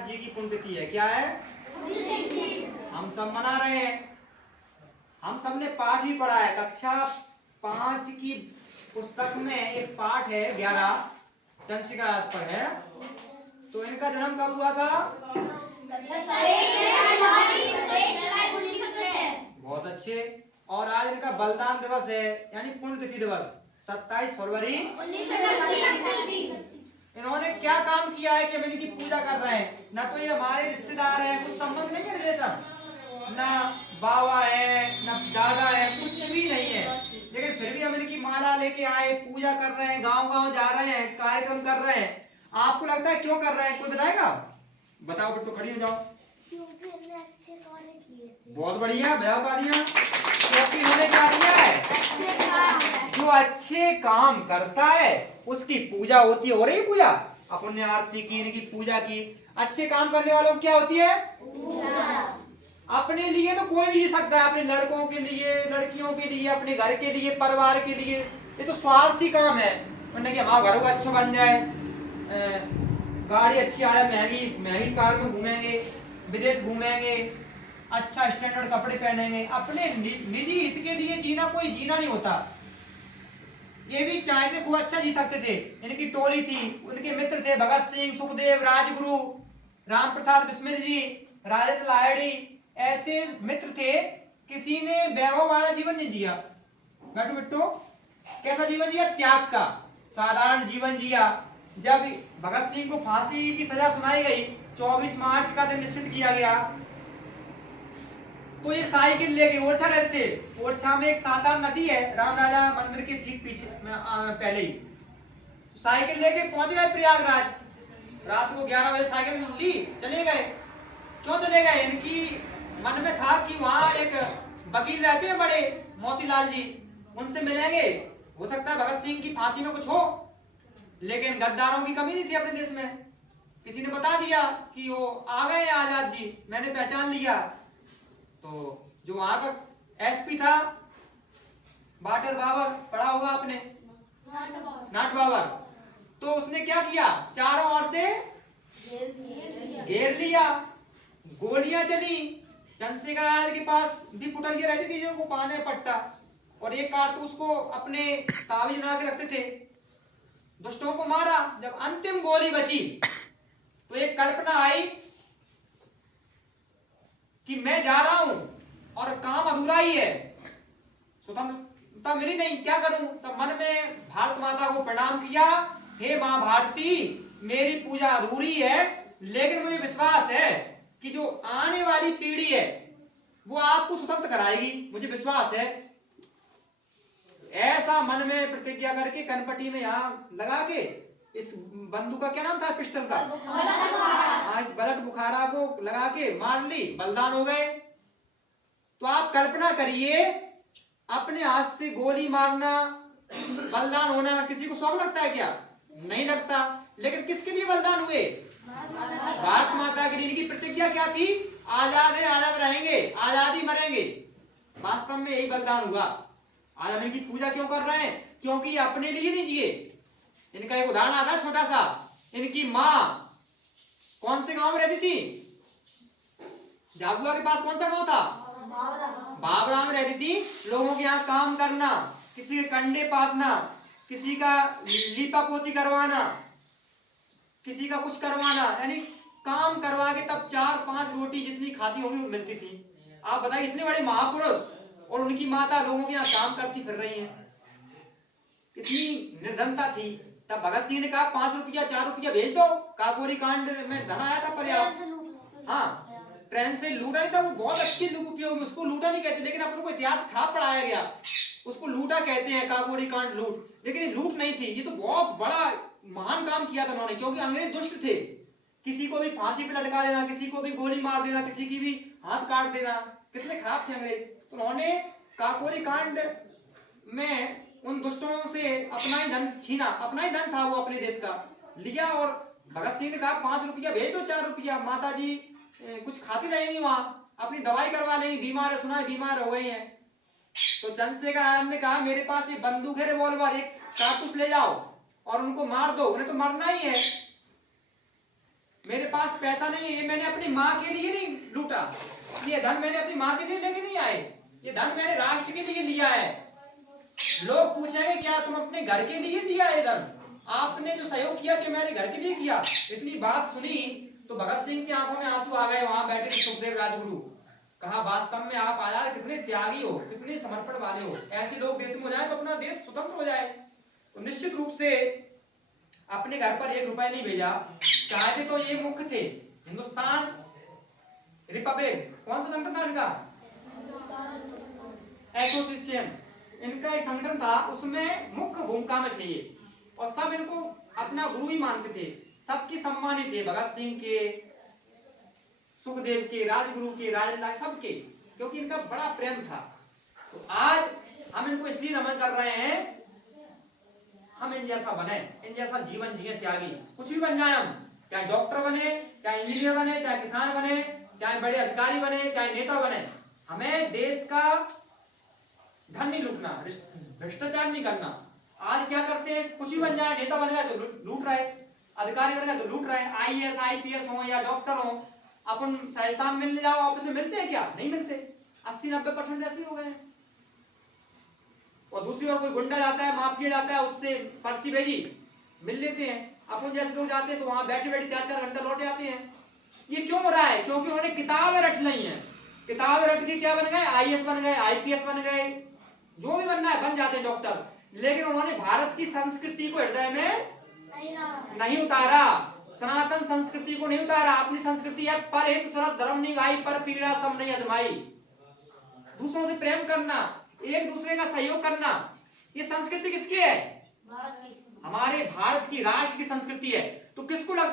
महाराज जी की पुण्यतिथि है। क्या है? हम सब मना रहे हैं। हम सब ने पाठ भी पढ़ा है। कक्षा 5 की पुस्तक में एक पाठ है 11 चंद्रशेखर आजाद पर है। तो इनका जन्म कब हुआ था? बहुत अच्छे। और आज इनका बलिदान दिवस है, यानी पुण्यतिथि दिवस 27 फरवरी 1938। इन्होंने क्या काम किया है कि हम इनकी पूजा कर रहे हैं? ना तो ये हमारे रिश्तेदार हैं, कुछ संबंध नहीं है, रिलेशन, ना बाबा है ना दादा है, कुछ भी नहीं है, लेकिन फिर भी हम इनकी माला लेके आए, पूजा कर रहे हैं, गांव गांव जा रहे हैं, कार्यक्रम कर रहे हैं। आपको लगता है क्यों कर रहे हैं? कोई बताएगा? बताओ बिट्टू, खड़ी हो जाओ। क्योंकि हमने अच्छे कार्य किए थे। बहुत बढ़िया, बजाओ तालियां। क्योंकि इन्होंने क्या किया है? अच्छे काम। जो अच्छे काम करता है उसकी पूजा होती है। हो रही पूजा, अपन ने आरती की, इनकी पूजा की। अच्छे काम करने वालों की क्या होती है? पूजा। अपने लिए तो कोई भी जी सकता है, अपने लड़कों के लिए, लड़कियों के लिए, अपने घर के लिए, परिवार के लिए। ये तो स्वार्थी काम है। उन्होंने कि हमारा घर अच्छा बन जाए, गाड़ी अच्छी आए, महंगी महंगी कार में घूमेंगे, विदेश घूमेंगे, अच्छा स्टैंडर्ड कपड़े पहनेंगे। अपने निजी हित के लिए जीना कोई जीना नहीं होता। ये भी चाहते खूब अच्छा जी सकते थे। इनकी टोली थी, उनके मित्र थे भगत सिंह, सुखदेव, राजगुरु, राम प्रसाद बिस्मिल जी, राजेंद्र लाहिड़ी, ऐसे मित्र थे। किसी ने वैभव वाला जीवन नहीं जिया। बैठो बिट्टो, कैसा जीवन जिया? त्याग का, साधारण जीवन जिया। जब भगत सिंह को फांसी की सजा सुनाई गई, 24 मार्च का दिन निश्चित किया गया, तो ये साइकिल लेके ओरछा रहते थे। ओरछा में एक सातान नदी है, राम राजा मंदिर के ठीक पीछे पहले ही। साइकिल लेके पहुंच गए प्रयागराज। रात को 11 बजे साइकिल ली, चले गए। क्यों चले गए? इनकी मन में था कि वहां एक वकील रहते हैं बड़े, मोतीलाल जी, उनसे मिलेंगे, हो सकता है भगत सिंह की फांसी में कुछ हो। लेकिन गद्दारों की कमी नहीं थी अपने देश में। किसी ने बता दिया कि वो आ गए हैं आजाद जी, मैंने पहचान लिया। तो जो वहां का एसपी था, बाटर बाबर, पढ़ा होगा आपने, नाट बाबर, तो उसने क्या किया? चारों ओर से घेर लिया। गोलियां चली। चंद्रशेखर आजाद के पास भी पुटलियां रहती थी, जो को बांधे पट्टा, और एक कारतूस को अपने ताबीज बना के रखते थे। दुष्टों को मारा। जब अंतिम गोली बची तो एक कल्पना आई कि मैं जा रहा हूं और काम अधूरा ही है, स्वतंत्रता मिली नहीं, क्या करूं? तब मन में भारत माता को प्रणाम किया, हे मां भारती, मेरी पूजा अधूरी है, लेकिन मुझे विश्वास है कि जो आने वाली पीढ़ी है वो आपको स्वतंत्र कराएगी, मुझे विश्वास है। ऐसा मन में प्रतिज्ञा करके कनपटी में यहां लगा के, इस बंदूक का क्या नाम था? पिस्टल का, हाँ, इस बलट बुखारा को लगा के मार ली, बलिदान हो गए। तो आप कल्पना करिए, अपने हाथ से गोली मारना, बलिदान होना, किसी को शौक लगता है क्या? नहीं लगता। लेकिन किसके लिए बलिदान हुए? भारत माता के लिए। इनकी प्रतिज्ञा क्या थी? आजाद है, आजाद रहेंगे, आजादी मरेंगे। वास्तव में यही बलिदान हुआ। आज हम इनकी पूजा क्यों कर रहे हैं? क्योंकि अपने लिए नहीं जिए। इनका एक उदाहरण आता है छोटा सा। इनकी मां कौन से गांव में रहती थी? झाबुआ के पास कौन सा गांव था? बाबरा में रहती थी। लोगों के यहाँ काम करना, किसी के कंडे पातना, किसी का लीपा पोती करवाना, किसी का कुछ करवाना, यानी काम करवा के तब 4-5 रोटी जितनी खाती होगी मिलती थी। आप बताइए, इतने बड़े महापुरुष और उनकी माता लोगों के यहाँ काम करती फिर रही है, कितनी निर्धनता थी। तब भगत सिंह ने कहा 5 रुपया 4 रुपया भेज दो। काकोरी कांड में धन आया था पर्याप्त। हाँ, ट्रेन से लूटा नहीं था, वो बहुत अच्छी उपयोग, उसको लूटा नहीं कहते, लेकिन अपन को इतिहास खराब पढ़ाया गया, उसको लूटा कहते हैं, काकोरी कांड लूट। लेकिन ये लूट नहीं थी, ये तो बहुत बड़ा महान काम किया था उन्होंने, क्योंकि अंग्रेज दुष्ट थे। किसी को भी फांसी पे लटका देना, किसी को भी गोली मार देना, किसी की भी हाथ काट देना, कितने खराब थे अंग्रेज। तो उन्होंने काकोरी कांड में उन दुष्टों से अपना ही धन छीना, अपना ही धन था वो अपने देश का, लिया। और भगत सिंह ने कहा 5 रुपया भेज दो, 4 रुपया, माता जी कुछ खाती रहेंगी, वहां अपनी दवाई करवा लेंगी, बीमार है, सुना है बीमार हो गई हैं। तो चंद्रशेखर आजाद ने कहा मेरे पास एक बंदूक है, रिवॉल्वर, एक कारतूस ले जाओ और उनको मार दो, उन्हें तो मरना ही है। मेरे पास पैसा नहीं है, ये मैंने अपनी माँ के लिए नहीं लूटा, ये धन मैंने अपनी माँ के लिए लेके नहीं आए, ये धन मैंने राष्ट्र के लिए लिया है। लोग पूछेंगे क्या तुम अपने घर के लिए लिया है धन? आपने जो सहयोग किया कि मैंने घर के लिए किया। इतनी बात सुनी तो भगत सिंह की आंखों में आंसू आ गए। वहां बैठे थे सुखदेव राजगुरु। कहा वास्तव में आप आजाद कितने त्यागी हो, कितने समर्पण वाले हो। ऐसे लोग देश में हो जाए तो अपना देश स्वतंत्र हो जाए। तो निश्चित रूप से अपने घर पर 1 रुपया नहीं भेजा। चाहते तो ये मुख्य थे हिंदुस्तान रिपब्लिक, कौन सा संगठन था इनका? एसोसिएशन, इनका एक संगठन था, उसमें मुख्य भूमिका में थे ये, और सब इनको अपना गुरु ही मानते थे, सबके सम्मानित थे, भगत सिंह के, सुखदेव के, राजगुरु के, राजेंद्र सबके, क्योंकि इनका बड़ा प्रेम था। तो आज हम इनको इसलिए नमन कर रहे हैं, हम इन जैसा बने, इन जैसा जीवन जिए त्यागी। कुछ भी बन जाए हम, चाहे डॉक्टर बने, चाहे इंजीनियर बने, चाहे किसान बने, चाहे बड़े अधिकारी बने, चाहे नेता बने, हमें देश का धन नहीं लूटना, भ्रष्टाचार नहीं करना। आज क्या करते हैं, कुछ भी बन जाए, नेता बन जाए तो लूट रहे, अधिकारी बन गए तो लूट रहे। आईएएस आईपीएस हो या डॉक्टर हो, अपन सहायता मिलने जाओ, ऑफिस में मिलते हैं क्या? नहीं मिलते। 80-90% ऐसे हो गए हैं। और दूसरी ओर कोई गुंडा जाता है, माफिया जाता है, उससे पर्ची भेजी, मिल लेते हैं। अपन जैसे लोग जाते हैं तो वहां बैठे बैठे 4-4 घंटा लौटे आते हैं। ये क्यों हो रहा है? क्योंकि उन्होंने किताबें रट ली हैं। किताबें रट के क्या बन गए? आईएएस बन गए, आईपीएस बन गए, जो भी बनना है बन जाते हैं डॉक्टर। लेकिन उन्होंने भारत की संस्कृति को हृदय में नहीं उतारा, सनातन संस्कृति को नहीं उतारा। अपनी संस्कृति है पर हित सरस धर्म निभाई, पर पीड़ा सम नहीं अजमाई। दूसरों से प्रेम करना, एक दूसरे का सहयोग करना, ये संस्कृति किसकी है? हमारे भारत की, राष्ट्र की संस्कृति है। तो किसको लगता